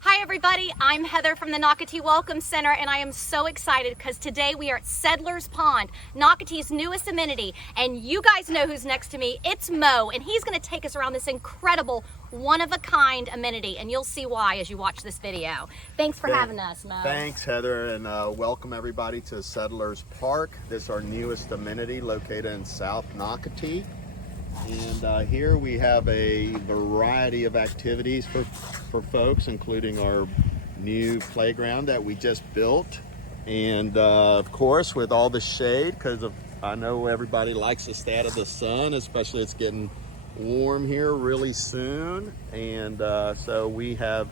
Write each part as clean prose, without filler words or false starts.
Hi everybody, I'm Heather from the Nocatee Welcome Center, and I am so excited because today we are at Settlers Pond, Nocatee's newest amenity, and you guys know who's next to me. It's Mo, and he's going to take us around this incredible one-of-a-kind amenity, and you'll see why as you watch this video. Thanks for having us, Mo. Thanks, Heather, and welcome everybody to Settlers Park. This is our newest amenity located in South Nocatee. And here we have a variety of activities for folks, including our new playground that we just built. And of course, with all the shade, because I know everybody likes to stay out of the sun, especially it's getting warm here really soon. And so we have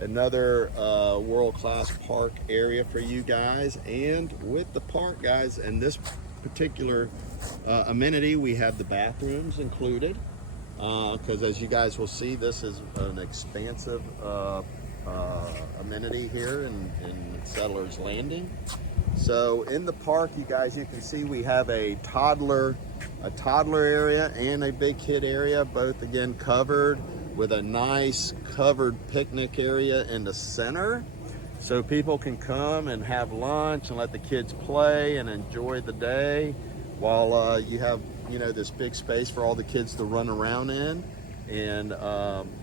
another world-class park area for you guys. And with the park, guys, and this particular amenity, we have the bathrooms included, because as you guys will see, this is an expansive amenity here in Settlers Landing. So in the park, you guys, you can see we have a toddler area and a big kid area, both again covered with a nice covered picnic area in the center. So people can come and have lunch and let the kids play and enjoy the day while you have, you know, this big space for all the kids to run around in and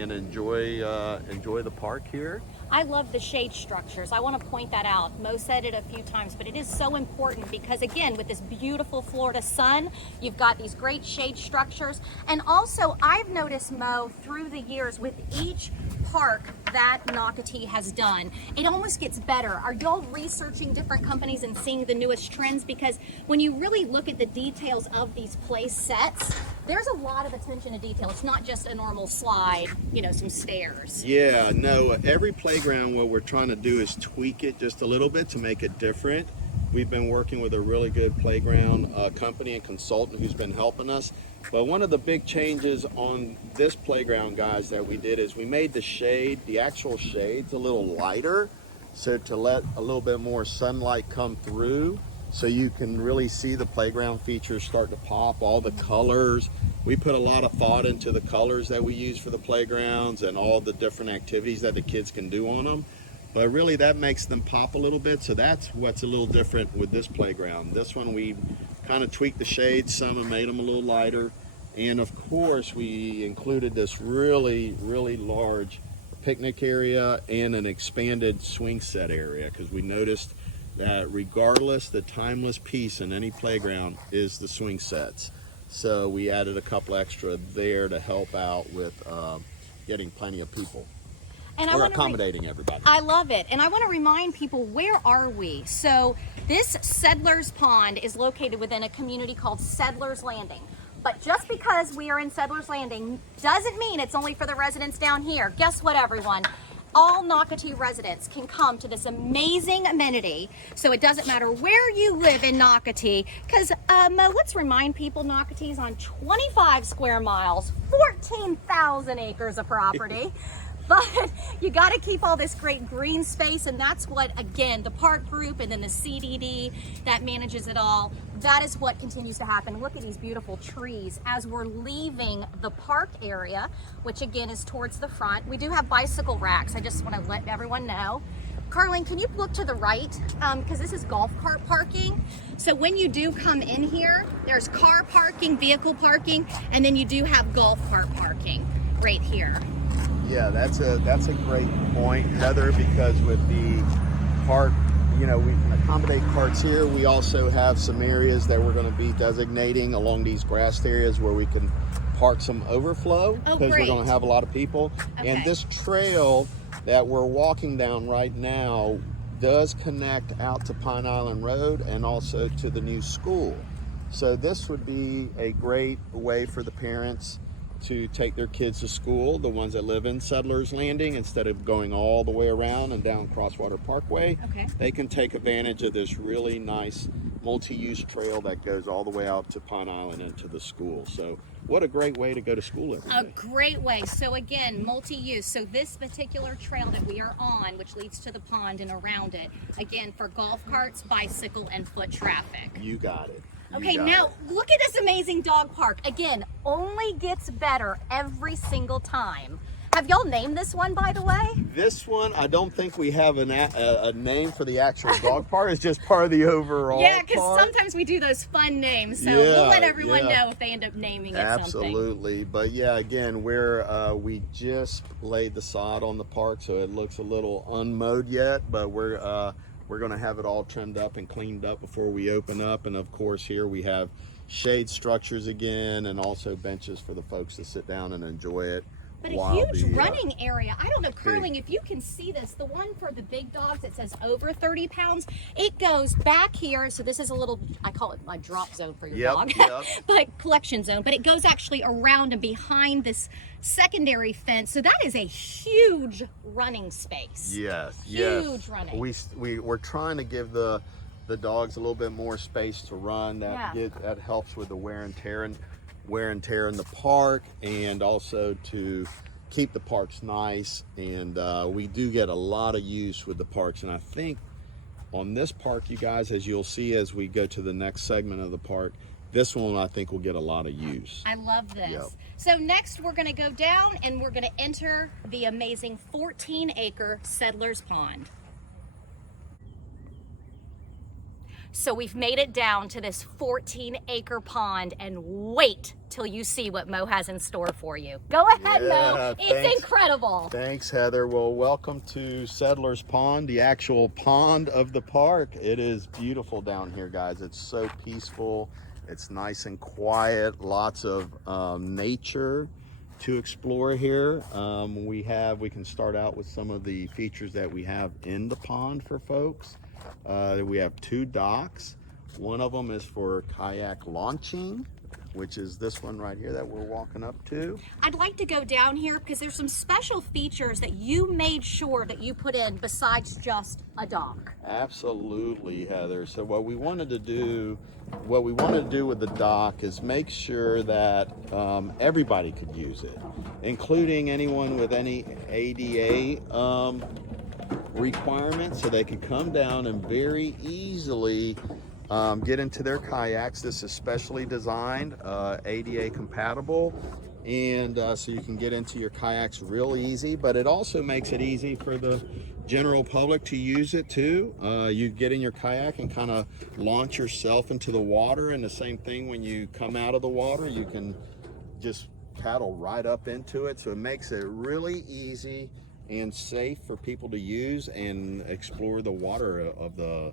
enjoy the park here. I love the shade structures. I want to point that out. Mo said it a few times, but it is so important because, again, with this beautiful Florida sun, you've got these great shade structures. And also, I've noticed, Mo, through the years with each park that Nocatee has done, it almost gets better. Are y'all researching different companies and seeing the newest trends? Because when you really look at the details of these play sets, there's a lot of attention to detail. It's not just a normal slide, you know, some stairs. Yeah, no, every playground, what we're trying to do is tweak it just a little bit to make it different. We've been working with a really good playground company and consultant who's been helping us. But one of the big changes on this playground, guys, that we did is we made the shade, the actual shades, a little lighter, so to let a little bit more sunlight come through, so you can really see the playground features start to pop, all the colors. We put a lot of thought into the colors that we use for the playgrounds and all the different activities that the kids can do on them. But really that makes them pop a little bit, so that's what's a little different with this playground. This one we kind of tweaked the shades some and made them a little lighter. And of course we included this really large picnic area and an expanded swing set area, because we noticed that regardless, the timeless piece in any playground is the swing sets. So we added a couple extra there to help out with getting plenty of people. And We're accommodating everybody. I love it. And I want to remind people, where are we? So this Settlers Pond is located within a community called Settlers Landing. But just because we are in Settlers Landing doesn't mean it's only for the residents down here. Guess what, everyone? All Nocatee residents can come to this amazing amenity. So it doesn't matter where you live in Nocatee, because Mo, let's remind people Nocatee's on 25 square miles, 14,000 acres of property. But you got to keep all this great green space, and that's what, again, the park group and then the CDD that manages it all, that is what continues to happen. Look at these beautiful trees as we're leaving the park area, which again is towards the front. We do have bicycle racks. I just want to let everyone know. Carlene, can you look to the right? Because this is golf cart parking. So when you do come in here, there's car parking, vehicle parking, and then you do have golf cart parking right here. Yeah, that's a great point, Heather, because with the park, you know, we can accommodate carts here. We also have some areas that we're going to be designating along these grassed areas where we can park some overflow, because we're going to have a lot of people. Okay. And this trail that we're walking down right now does connect out to Pine Island Road and also to the new school. So this would be a great way for the parents to take their kids to school, the ones that live in Settlers Landing, instead of going all the way around and down Crosswater Parkway. Okay. They can take advantage of this really nice multi-use trail that goes all the way out to Pine Island into the school. So what a great way to go to school every day. A great way. So again, multi-use. So this particular trail that we are on, which leads to the pond and around it, again, for golf carts, bicycle, and foot traffic. You got it. Okay, now look at this amazing dog park. Again, only gets better every single time. Have y'all named this one, by the way? This one, I don't think we have a name for the actual dog part. It's just part of the overall Yeah, because part. sometimes we do those fun names, so we'll let everyone know if they end up naming it something. Absolutely. But yeah, again, we just laid the sod on the park, so it looks a little unmowed yet, but we're going to have it all trimmed up and cleaned up before we open up. And of course, here we have shade structures again, and also benches for the folks to sit down and enjoy it. But a huge running area. I don't know, Curling, if you can see this, the one for the big dogs, it says over 30 pounds. It goes back here. So this is a little, I call it my drop zone for your dog, but collection zone. But it goes actually around and behind this secondary fence. So that is a huge running space. Yes, huge running. We're trying to give the dogs a little bit more space to run. That helps with the wear and tear in the park, and also to keep the parks nice. And we do get a lot of use with the parks, and I think on this park, you guys, as you'll see as we go to the next segment of the park, this one I think will get a lot of use. I love this. Yep. So next we're going to go down and we're going to enter the amazing 14-acre Settlers Pond. So we've made it down to this 14-acre pond, and wait till you see what Mo has in store for you. Go ahead, Mo. It's incredible. Thanks, Heather. Well, welcome to Settlers Pond, the actual pond of the park. It is beautiful down here, guys. It's so peaceful. It's nice and quiet. Lots of nature to explore here. We can start out with some of the features that we have in the pond for folks. We have 2 docks. One of them is for kayak launching, which is this one right here that we're walking up to. I'd like to go down here because there's some special features that you made sure that you put in besides just a dock. Absolutely, Heather. So what we wanted to do with the dock is make sure that everybody could use it, including anyone with any ADA requirements, so they can come down and very easily get into their kayaks. This is specially designed, ADA compatible, and so you can get into your kayaks real easy, but it also makes it easy for the general public to use it too. You get in your kayak and kind of launch yourself into the water, and the same thing when you come out of the water, you can just paddle right up into it. So it makes it really easy and safe for people to use and explore the water of the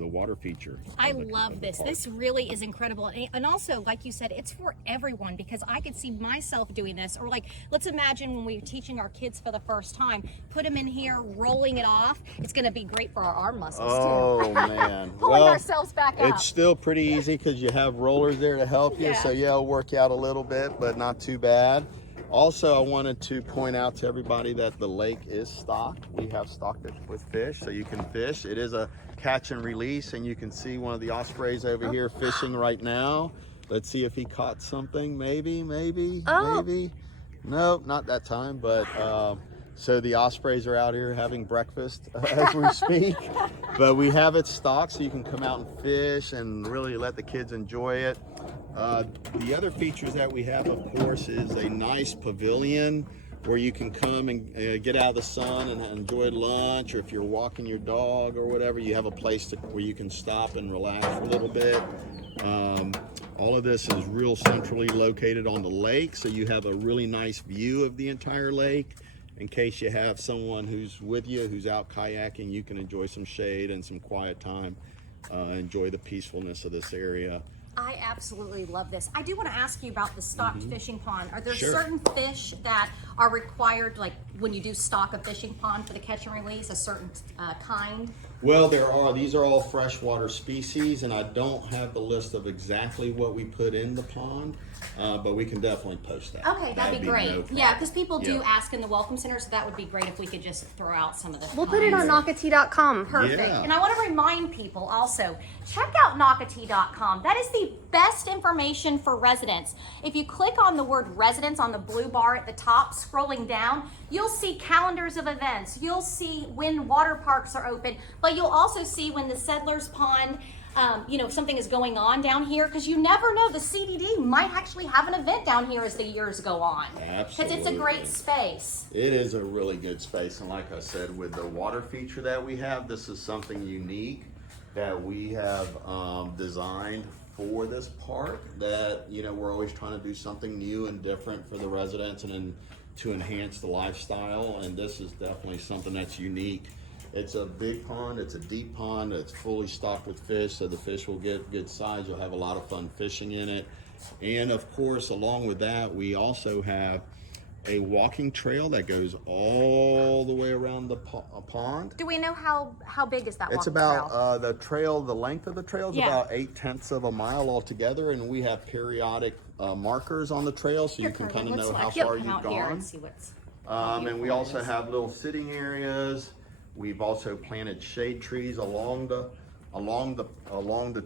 water feature. I love this. This really is incredible. And also, like you said, it's for everyone, because I could see myself doing this. Or like, let's imagine when we're teaching our kids for the first time, put them in here, rolling it off. It's going to be great for our arm muscles too. Oh man. Pulling ourselves back up. It's still pretty easy because you have rollers there to help you. So yeah, it'll work you out a little bit, but not too bad. Also, I wanted to point out to everybody that the lake is stocked. We have stocked it with fish, so you can fish. It is a catch and release, and you can see one of the ospreys over here fishing right now. Let's see if he caught something. Maybe. No, not that time, but so the ospreys are out here having breakfast as we speak. But we have it stocked, so you can come out and fish and really let the kids enjoy it. The other features that we have, of course, is a nice pavilion where you can come and get out of the sun and enjoy lunch, or if you're walking your dog or whatever, you have a place where you can stop and relax for a little bit. All of this is real centrally located on the lake, so you have a really nice view of the entire lake. In case you have someone who's with you, who's out kayaking, you can enjoy some shade and some quiet time, enjoy the peacefulness of this area. I absolutely love this. I do want to ask you about the stocked fishing pond. Are there certain fish that are required, like when you do stock a fishing pond for the catch and release, a certain kind? Well, there are. These are all freshwater species, and I don't have the list of exactly what we put in the pond, but we can definitely post that. Okay, that'd be great. Yeah, because people do ask in the Welcome Center, so that would be great if we could just throw out some of the We'll put it on Nocatee.com. Perfect. Yeah. And I want to remind people also, check out Nocatee.com. That is the best information for residents. If you click on the word residents on the blue bar at the top, scrolling down, you'll see calendars of events. You'll see when water parks are open, but you'll also see when the Settlers Pond you know, something is going on down here, because you never know, the CDD might actually have an event down here as the years go on. Absolutely. Because it's a great space. It is a really good space, and like I said, with the water feature that we have, this is something unique that we have designed for this park, that, you know, we're always trying to do something new and different for the residents and then to enhance the lifestyle, and this is definitely something that's unique. It's a big pond, it's a deep pond, it's fully stocked with fish, so the fish will get good size. You'll have a lot of fun fishing in it. And of course, along with that, we also have a walking trail that goes all the way around the pond. Do we know how big is that It's walking trail? about the length of the trail is Yeah. about 8/10 of a mile altogether, and we have periodic markers on the trail so you can kind of know how far you've out here gone. and see what's And we also have little sitting areas. We've also planted shade trees along the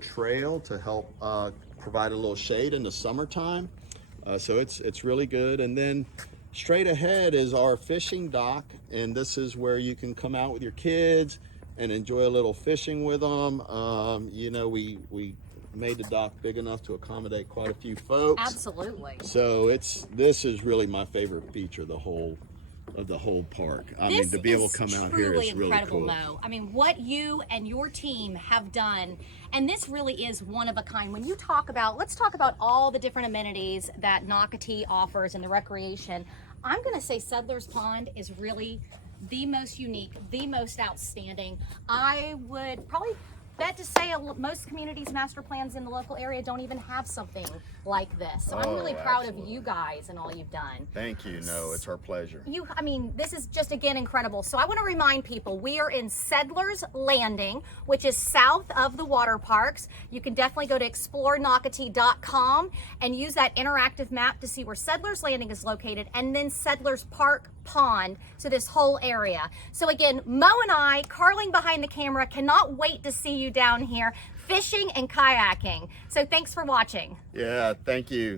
trail to help provide a little shade in the summertime. So it's really good. And then straight ahead is our fishing dock, and this is where you can come out with your kids and enjoy a little fishing with them. You know, we made the dock big enough to accommodate quite a few folks. Absolutely. So this is really my favorite feature of the whole park. I mean, to be able to come out here is really incredible, cool. Mo. I mean, what you and your team have done, and this really is one of a kind. When you talk about, let's talk about all the different amenities that Nocatee offers in the recreation. I'm going to say Settlers Pond is really the most unique, the most outstanding. I would probably bet to say most communities' master plans in the local area don't even have something like this. So I'm really proud of you guys and all you've done. Thank you. No, it's our pleasure. I mean, this is just, again, incredible. So I want to remind people, we are in Settlers Landing, which is south of the water parks. You can definitely go to explorenocatee.com and use that interactive map to see where Settlers Landing is located, and then Settlers Park Pond, so this whole area. So again, Mo and I, Carling behind the camera, cannot wait to see you down here fishing and kayaking. So thanks for watching. Yeah, thank you.